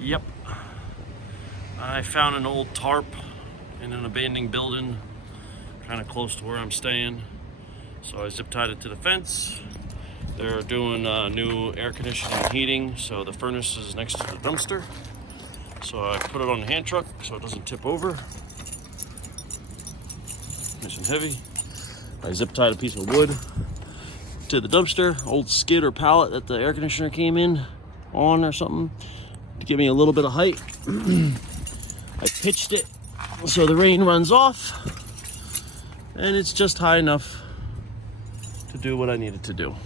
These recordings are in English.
Yep. I found an old tarp in an abandoned building, kind of close to where I'm staying. So I zip tied it to the fence. They're doing new air conditioning and heating, so the furnace is next to the dumpster. So I put it on the hand truck so it doesn't tip over. Nice and heavy. I zip tied a piece of wood to the dumpster, old skid or pallet that the air conditioner came in on or something, to give me a little bit of height. I pitched it so the rain runs off, and it's just high enough to do what I needed to do.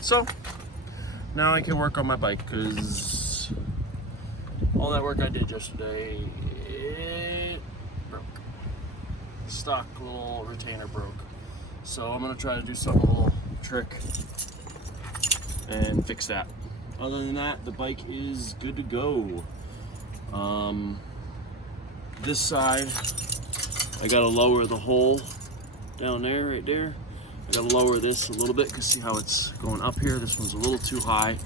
So now I can work on my bike, because all that work I did yesterday, it broke. The stock little retainer broke. So I'm gonna try to do some little trick and fix that. Other than that, the bike is good to go. This side, I gotta lower the hole down there, right there. I gotta lower this a little bit, because see how it's going up here? This one's a little too high.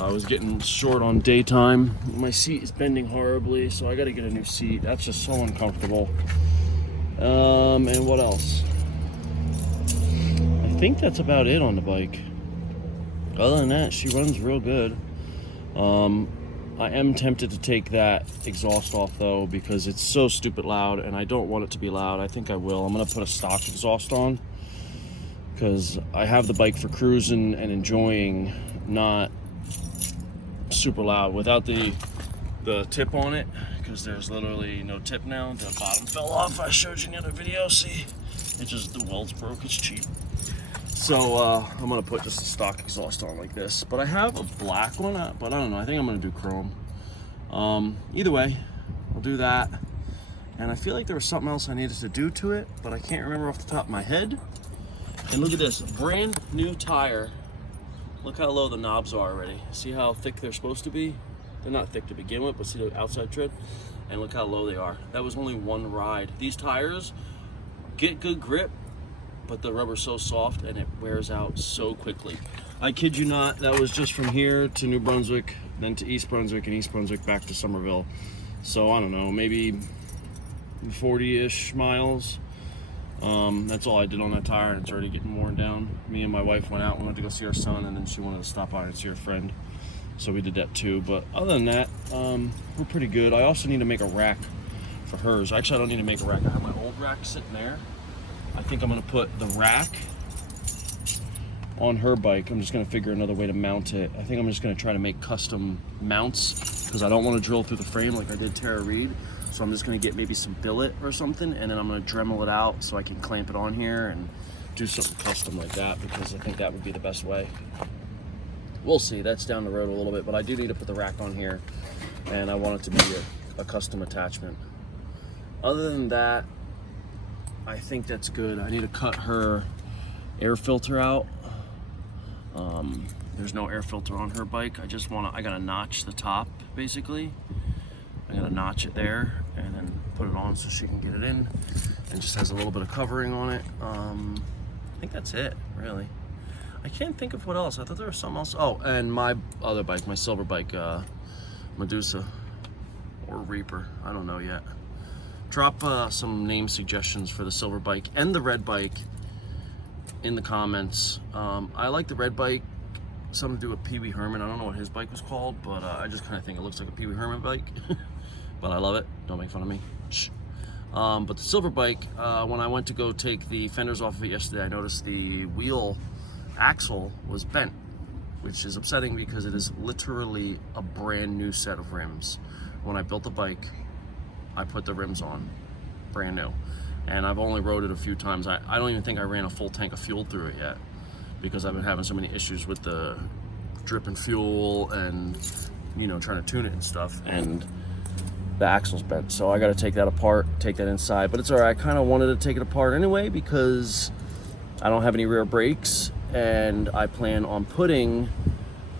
I was getting short on daytime. My seat is bending horribly, so I gotta get a new seat. That's just so uncomfortable. And what else? I think that's about it on the bike. Other than that, she runs real good. I am tempted to take that exhaust off though, because it's so stupid loud and I don't want it to be loud. I think I will. I'm gonna put a stock exhaust on, because I have the bike for cruising and enjoying, not super loud. Without the tip on it, because there's literally no tip now. The bottom fell off. I showed you in the other video. See, it just, the welds broke. It's cheap. So I'm gonna put just a stock exhaust on like this. But I have a black one, but I don't know. I think I'm gonna do chrome. Either way, I'll do that. And I feel like there was something else I needed to do to it, but I can't remember off the top of my head. And look at this, brand new tire. Look how low the knobs are already. See how thick they're supposed to be? They're not thick to begin with, but see the outside tread? And look how low they are. That was only one ride. These tires get good grip, but the rubber's so soft and it wears out so quickly. I kid you not, that was just from here to New Brunswick, then to East Brunswick, and East Brunswick back to Somerville. So I don't know, maybe 40-ish miles. That's all I did on that tire, and it's already getting worn down. Me and my wife went out, we went to go see our son, and then she wanted to stop by and see her friend. So we did that too, but other than that, we're pretty good. I also need to make a rack for hers. Actually, I don't need to make a rack. I have my old rack sitting there. I think I'm gonna put the rack on her bike. I'm just gonna figure another way to mount it. I think I'm just gonna try to make custom mounts, because I don't want to drill through the frame like I did Tara Reid. So I'm just gonna get maybe some billet or something, and then I'm gonna Dremel it out so I can clamp it on here and do something custom like that, because I think that would be the best way. We'll see, that's down the road a little bit, but I do need to put the rack on here, and I want it to be a custom attachment. Other than that, I think that's good. I need to cut her air filter out. There's no air filter on her bike. I gotta notch the top, basically. I gotta notch it there and then put it on so she can get it in. And just has a little bit of covering on it. I think that's it, really. I can't think of what else. I thought there was something else. Oh, and my other bike, my silver bike, Medusa or Reaper, I don't know yet. Drop some name suggestions for the silver bike and the red bike in the comments. I like the red bike. Something to do with Pee Wee Herman. I don't know what his bike was called, but I just kind of think it looks like a Pee Wee Herman bike. But I love it. Don't make fun of me. Shh. But the silver bike, when I went to go take the fenders off of it yesterday, I noticed the wheel axle was bent, which is upsetting because it is literally a brand new set of rims. When I built the bike, I put the rims on, brand new. And I've only rode it a few times. I don't even think I ran a full tank of fuel through it yet, because I've been having so many issues with the dripping fuel and, you know, trying to tune it and stuff. And the axle's bent, so I got to take that apart, take that inside. But it's all right. I kind of wanted to take it apart anyway, because I don't have any rear brakes, and I plan on putting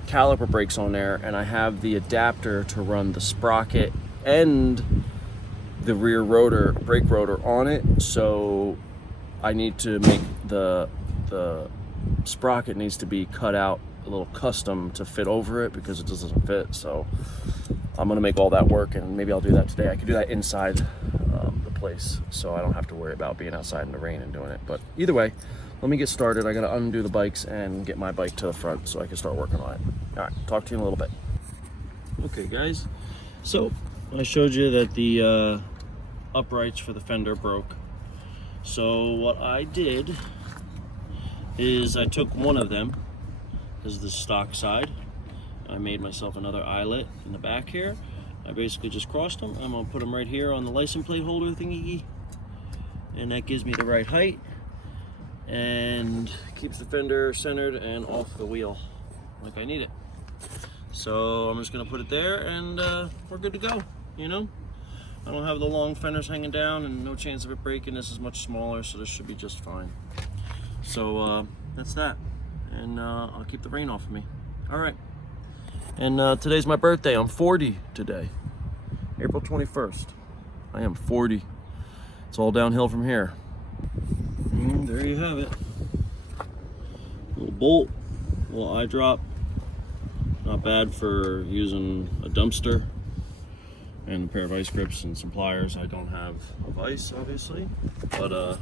caliper brakes on there, and I have the adapter to run the sprocket and the rear rotor, brake rotor on it. So I need to make the sprocket needs to be cut out a little custom to fit over it, because it just doesn't fit. So I'm gonna make all that work, and maybe I'll do that today. I could do that inside the place, so I don't have to worry about being outside in the rain and doing it. But either way, let me get started. I gotta undo the bikes and get my bike to the front so I can start working on it. All right, talk to you in a little bit. Okay guys, so I showed you that the uprights for the fender broke. So what I did is I took one of them, this is the stock side. I made myself another eyelet in the back here. I basically just crossed them. I'm gonna put them right here on the license plate holder thingy, and that gives me the right height and keeps the fender centered and off the wheel like I need it. So I'm just gonna put it there, and we're good to go, you know? I don't have the long fenders hanging down and no chance of it breaking. This is much smaller, so this should be just fine. So that's that, and I'll keep the rain off of me. All right, and today's my birthday. I'm 40 today, April 21st. I am 40. It's all downhill from here. And there you have it. Little bolt, little eye drop. Not bad for using a dumpster, and a pair of ice grips and some pliers. I don't have a vise, obviously, but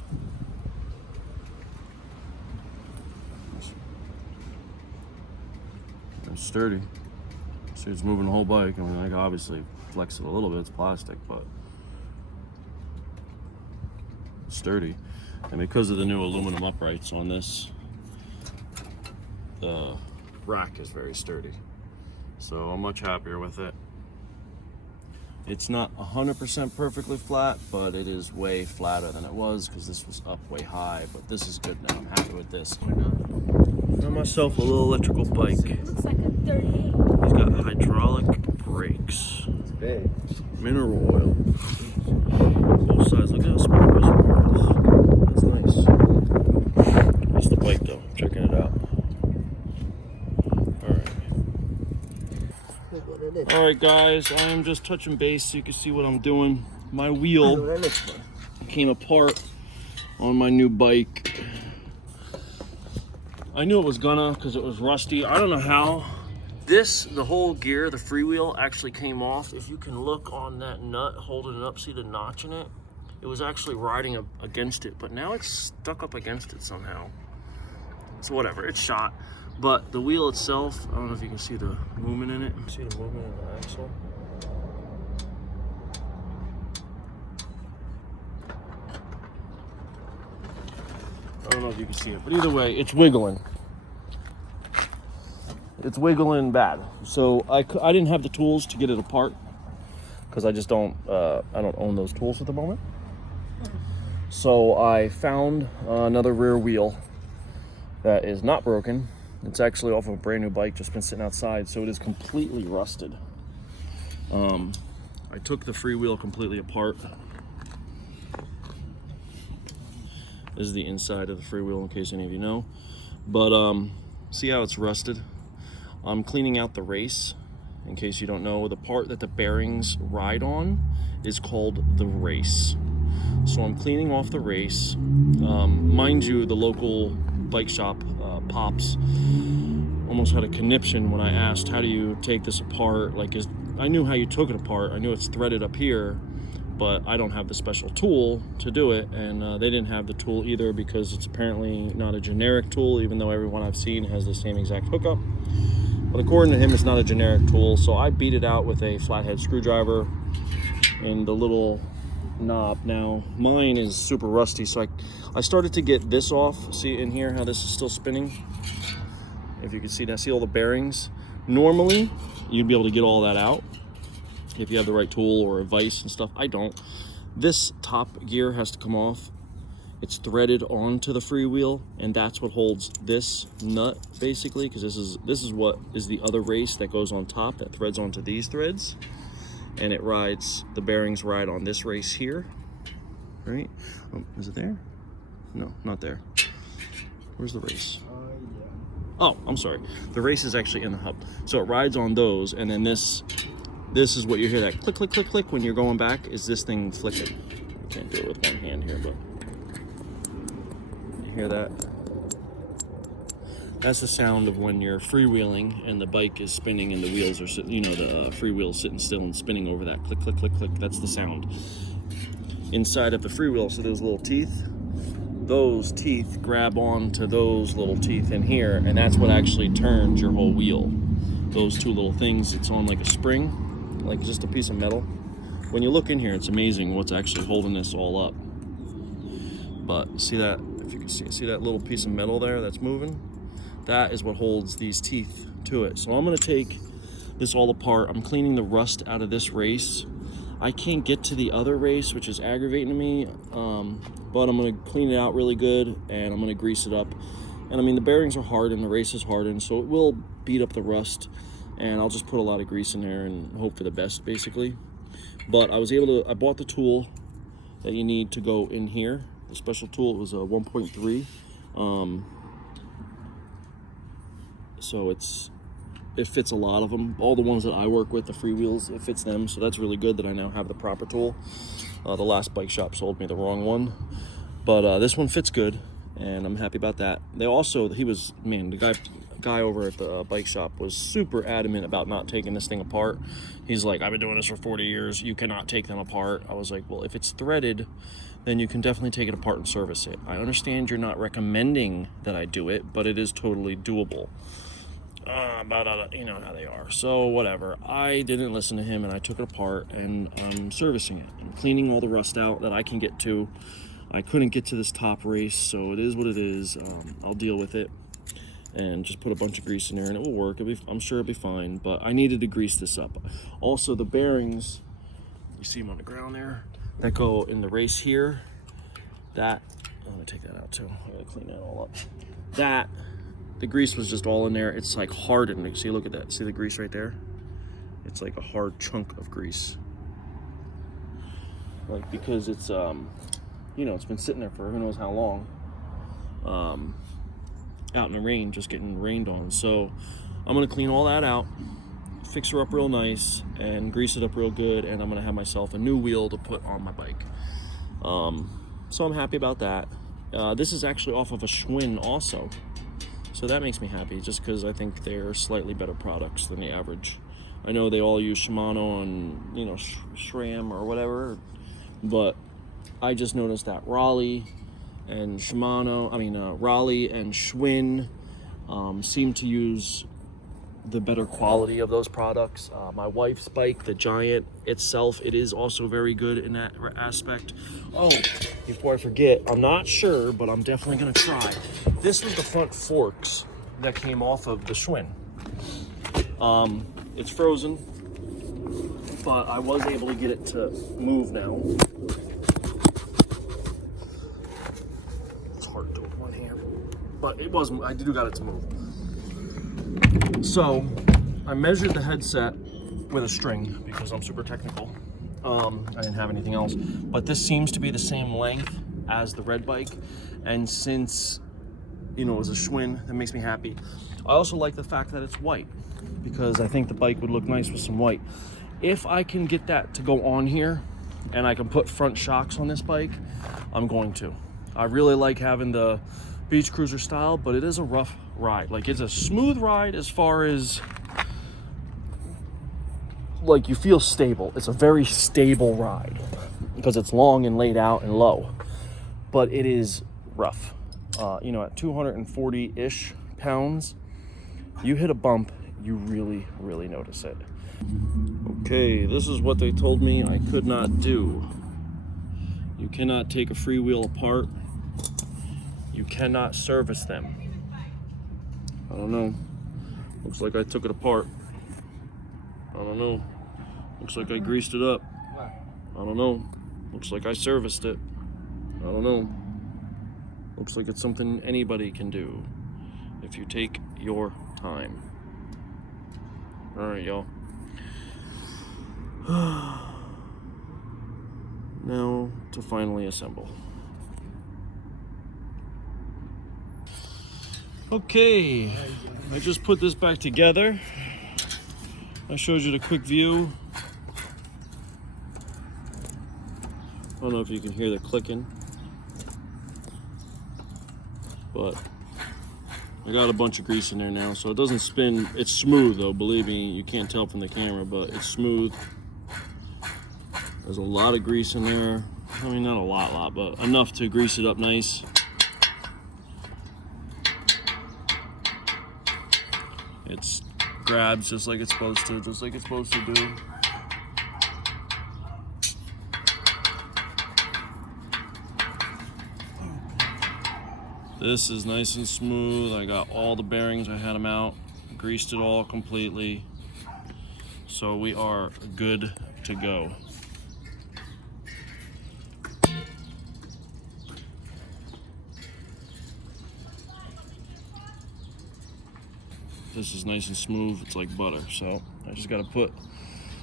it's sturdy. See, it's moving the whole bike. I mean, I can obviously flex it a little bit. It's plastic, but it's sturdy. And because of the new aluminum uprights on this, the rack is very sturdy. So I'm much happier with it. It's not 100% perfectly flat, but it is way flatter than it was because this was up way high. But this is good now. I'm happy with this. Got myself a little electrical bike. It looks like a 38. He's got hydraulic brakes. It's big. Mineral oil. Both sides. Look at how small the reservoir is. That's nice. That's the bike though. Checking it out. Alright guys, I am just touching base so you can see what I'm doing. My wheel came apart on my new bike. I knew it was gonna because it was rusty. I don't know how. The whole gear, the freewheel, actually came off. If you can look on that nut, holding it up, see the notch in it? It was actually riding against it, but now it's stuck up against it somehow. So whatever, it's shot. But the wheel itself, I don't know if you can see the movement in it. See the movement in the axle? I don't know if you can see it, but either way, it's wiggling. It's wiggling bad. So I didn't have the tools to get it apart because I just don't, I don't own those tools at the moment. So I found another rear wheel that is not broken. It's actually off of a brand new bike, just been sitting outside, so it is completely rusted. I took the freewheel completely apart. This is the inside of the freewheel, in case any of you know. But see how it's rusted? I'm cleaning out the race. In case you don't know, the part that the bearings ride on is called the race. So I'm cleaning off the race. Mind you, the local bike shop, Pops, almost had a conniption when I asked, how do you take this apart? I knew how you took it apart. I knew it's threaded up here, but I don't have the special tool to do it, and they didn't have the tool either because it's apparently not a generic tool, even though everyone I've seen has the same exact hookup. But according to him, it's not a generic tool, so I beat it out with a flathead screwdriver and the little knob. Now mine is super rusty, so I started to get this off. See in here how this is still spinning? If you can see that, see all the bearings? Normally you'd be able to get all that out if you have the right tool or a vise and stuff. I don't. This top gear has to come off. It's threaded onto the freewheel, and that's what holds this nut basically, because this is what is the other race that goes on top that threads onto these threads. And it rides, the bearings ride on this race here, right? Oh, is it there? No, not there. Where's the race? Oh, I'm sorry. The race is actually in the hub. So it rides on those, and then this is what you hear, that click, click, click, click when you're going back, is this thing flicking. You can't do it with one hand here, but you hear that? That's the sound of when you're freewheeling and the bike is spinning and the wheels are sitting, you know, the freewheel sitting still and spinning over that click, click, click, click. That's the sound. Inside of the freewheel, so those little teeth, those teeth grab onto those little teeth in here, and that's what actually turns your whole wheel. Those two little things, it's on like a spring, like just a piece of metal. When you look in here, it's amazing what's actually holding this all up. But see that, if you can see that little piece of metal there that's moving? That is what holds these teeth to it. So I'm gonna take this all apart. I'm cleaning the rust out of this race. I can't get to the other race, which is aggravating me, but I'm gonna clean it out really good and I'm gonna grease it up. And I mean, the bearings are hard and the race is hardened, so it will beat up the rust, and I'll just put a lot of grease in there and hope for the best, basically. But I was able to, I bought the tool that you need to go in here, the special tool. It was a 1.3. So it fits a lot of them. All the ones that I work with, the freewheels, it fits them. So that's really good that I now have the proper tool. The last bike shop sold me the wrong one, but this one fits good, and I'm happy about that. They also, the guy over at the bike shop was super adamant about not taking this thing apart. He's like, I've been doing this for 40 years. You cannot take them apart. I was like, well, if it's threaded, then you can definitely take it apart and service it. I understand you're not recommending that I do it, but it is totally doable. You know how they are. So whatever. I didn't listen to him, and I took it apart, and I'm servicing it. I'm cleaning all the rust out that I can get to. I couldn't get to this top race, so it is what it is. I'll deal with it and just put a bunch of grease in there, and it will work. I'm sure it'll be fine, but I needed to grease this up. Also, the bearings, you see them on the ground there, that go in the race here, I'm gonna take that out too. I gotta clean that all up. The grease was just all in there. It's like hardened. See, look at that. See the grease right there? It's like a hard chunk of grease. Like, because it's, you know, it's been sitting there for who knows how long. Out in the rain, just getting rained on. So I'm gonna clean all that out, fix her up real nice, and grease it up real good, and I'm gonna have myself a new wheel to put on my bike. So I'm happy about that. This is actually off of a Schwinn also. So that makes me happy, just because I think they're slightly better products than the average. I know they all use Shimano and, you know, SRAM or whatever, but I just noticed that Raleigh and Schwinn seem to use the better quality of those products. My wife's bike, the Giant itself, it is also very good in that aspect. Oh, before I forget, I'm not sure, but I'm definitely gonna try. This was the front forks that came off of the Schwinn. It's frozen, but I was able to get it to move now. It's hard to do with one hand, but it was, I do got it to move. So I measured the headset with a string because I'm super technical. I didn't have anything else, but this seems to be the same length as the red bike, and since, you know, it was a Schwinn, that makes me happy. I also like the fact that it's white, because I think the bike would look nice with some white. If I can get that to go on here and I can put front shocks on this bike, I'm going to. I really like having the beach cruiser style, but it is a rough ride. Like, it's a smooth ride as far as, like, you feel stable. It's a very stable ride because it's long and laid out and low, but it is rough. You know, at 240-ish pounds, you hit a bump, you really, really notice it. Okay, this is what they told me I could not do. You cannot take a freewheel apart. You cannot service them. I don't know. Looks like I took it apart. I don't know. Looks like I greased it up. I don't know. Looks like I serviced it. I don't know. Looks like it's something anybody can do if you take your time. All right, y'all. Now to finally assemble. Okay, I just put this back together. I showed you the quick view. I don't know if you can hear the clicking, but I got a bunch of grease in there now, so it doesn't spin. It's smooth though, believe me, you can't tell from the camera, but it's smooth. There's a lot of grease in there. I mean, not a lot, but enough to grease it up nice. It grabs just like it's supposed to, do. This is nice and smooth. I got all the bearings, I had them out, greased it all completely. So we are good to go. This is nice and smooth, it's like butter. So I just gotta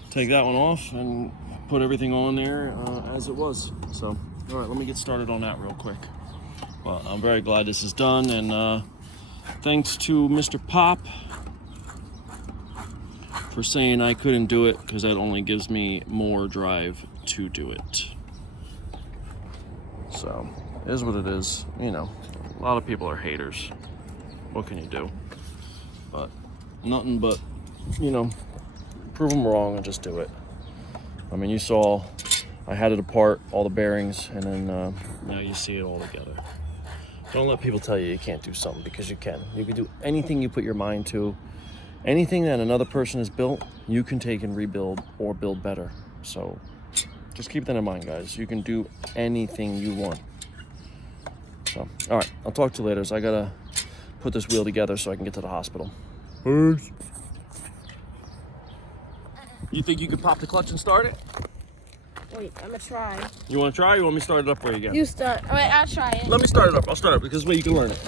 take that one off and put everything on there as it was. So, all right, let me get started on that real quick. Well, I'm very glad this is done, and thanks to Mr. Pop for saying I couldn't do it, because that only gives me more drive to do it. So, it is what it is. You know, a lot of people are haters. What can you do? But nothing but, you know, prove them wrong and just do it. I mean, you saw I had it apart, all the bearings, and then now you see it all together. Don't let people tell you can't do something, because you can. You can do anything you put your mind to. Anything that another person has built, you can take and rebuild or build better. So just keep that in mind, guys. You can do anything you want. So, all right, I'll talk to you later. So I gotta put this wheel together so I can get to the hospital. Peace. You think you could pop the clutch and start it? Wait, I'm gonna try. You wanna try, or you want me to start it up for you again? You start. Wait, I'll try it. Let me start it up. I'll start it up, because this way you can learn it.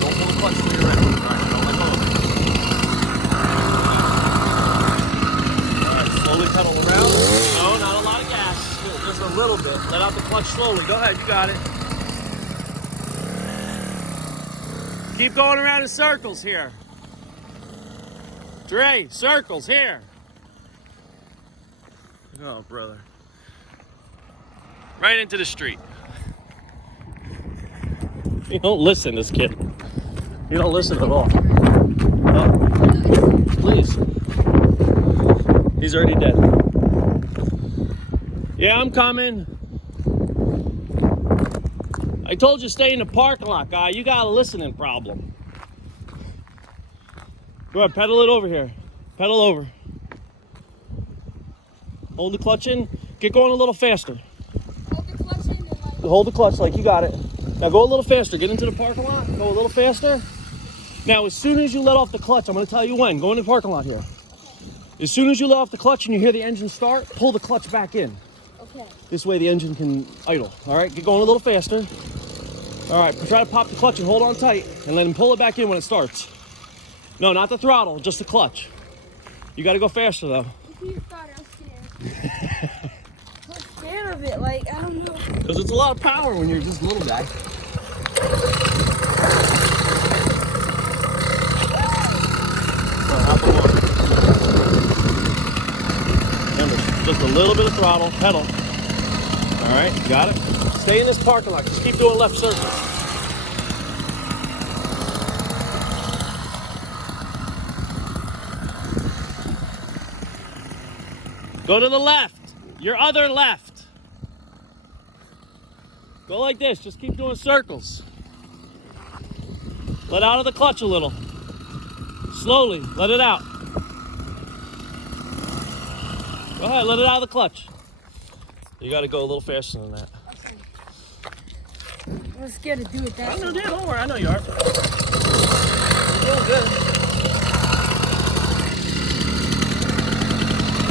Don't pull the clutch till you're ready. All right, don't let go. All right, slowly pedal around. No, not a lot of gas. Just a little bit. Let out the clutch slowly. Go ahead, you got it. Keep going around in circles here. Dre, circles here. Oh, brother. Right into the street. You don't listen, this kid. You don't listen at all. Oh, please. He's already dead. Yeah, I'm coming. I told you stay in the parking lot, guy. You got a listening problem. Go ahead, pedal it over here. Pedal over. Hold the clutch in. Get going a little faster. Hold the clutch in and like... Hold the clutch like you got it. Now go a little faster. Get into the parking lot. Go a little faster. Now, as soon as you let off the clutch, I'm going to tell you when. Go in the parking lot here. As soon as you let off the clutch and you hear the engine start, pull the clutch back in. Okay. This way the engine can idle. All right, get going a little faster. All right, try to pop the clutch and hold on tight, and then pull it back in when it starts. No, not the throttle, just the clutch. You got to go faster, though. If you start, I'm scared. I'm scared of it, like, I don't know. Because it's a lot of power when you're just a little guy. Remember, just a little bit of throttle, pedal. All right, you got it? Stay in this parking lot. Just keep doing left circles. Go to the left. Your other left. Go like this. Just keep doing circles. Let out of the clutch a little. Slowly. Let it out. Go ahead. Let it out of the clutch. You got to go a little faster than that. I'm scared to do it that way. Don't worry. I know you are. You're doing good.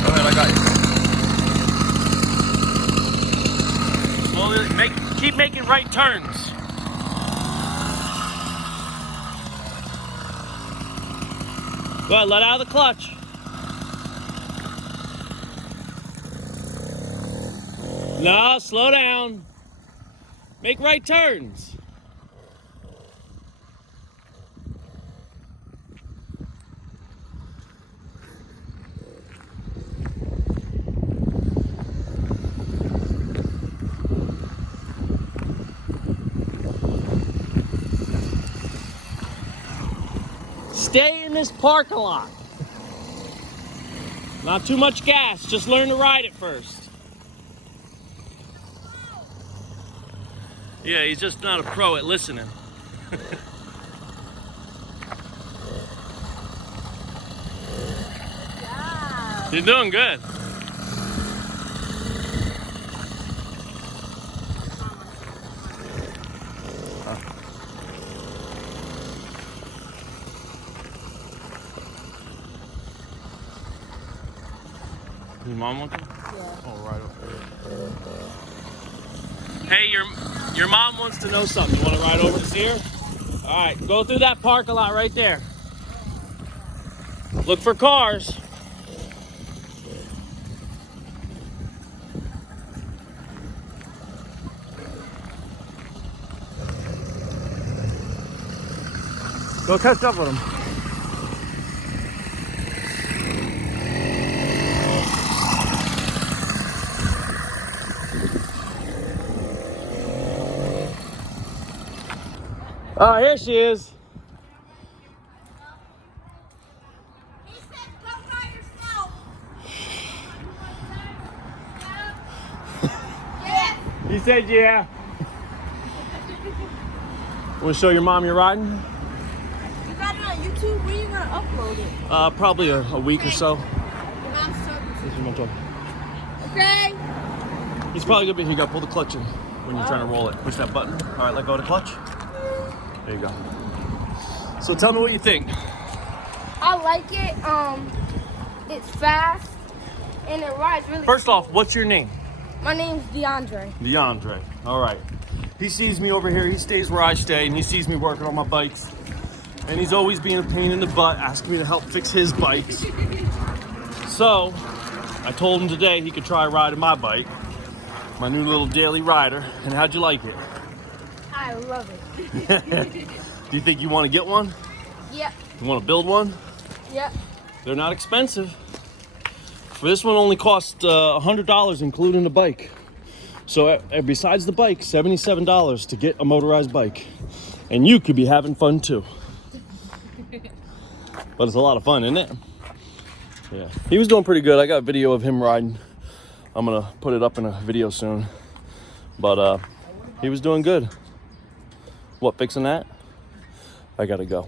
Go ahead. I got you. Slowly. Keep making right turns. Go ahead, let out of the clutch. No, slow down. Make right turns. Stay in this parking lot. Not too much gas, just learn to ride it first. Yeah, he's just not a pro at listening. Yeah. You're doing good. Your mom wants to? Yeah. Oh, right over there. Hey, your mom wants to know something. You want to ride over to see her? All right, go through that parking lot right there. Look for cars. Go catch up with them. Oh, here she is. He said, go by yourself. Yes. He said, yeah. Want to show your mom you're riding? You got it on YouTube? When are you going to upload it? Probably a week or so. Your mom's talking to This is my talk. you. Okay? He's probably gonna be here. You gotta pull the clutch in when you're trying to roll it. Push that button. All right, let go of the clutch. There you go. So tell me what you think. I like it. It's fast and it rides really. First off, what's your name? My name's DeAndre. DeAndre. All right. He sees me over here. He stays where I stay, and he sees me working on my bikes. And he's always being a pain in the butt, asking me to help fix his bikes. So I told him today he could try riding my bike, my new little daily rider. And how'd you like it? I love it. Do you think you want to get one? Yep. You want to build one? Yep. They're not expensive. For this one only cost $100 including the bike. So besides the bike, $77 to get a motorized bike. And you could be having fun too. But it's a lot of fun, isn't it? Yeah. He was doing pretty good. I got a video of him riding. I'm gonna put it up in a video soon. But he was doing good. What, fixing that? I gotta go.